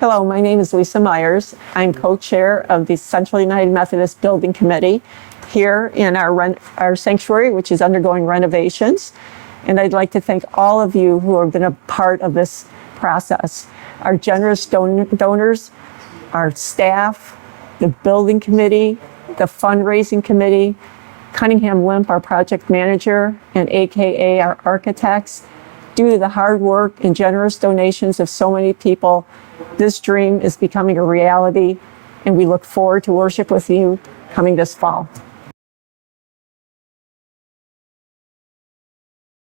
Hello, my name is Lisa Myers. I'm co-chair of the Central United Methodist Building Committee here in our sanctuary, which is undergoing renovations. And I'd like to thank all of you who have been a part of this process. Our generous donors, our staff, the building committee, the fundraising committee, Cunningham Limp, our project manager, and AKA our architects. Due to the hard work and generous donations of so many people, this dream is becoming a reality, and we look forward to worship with you coming this fall.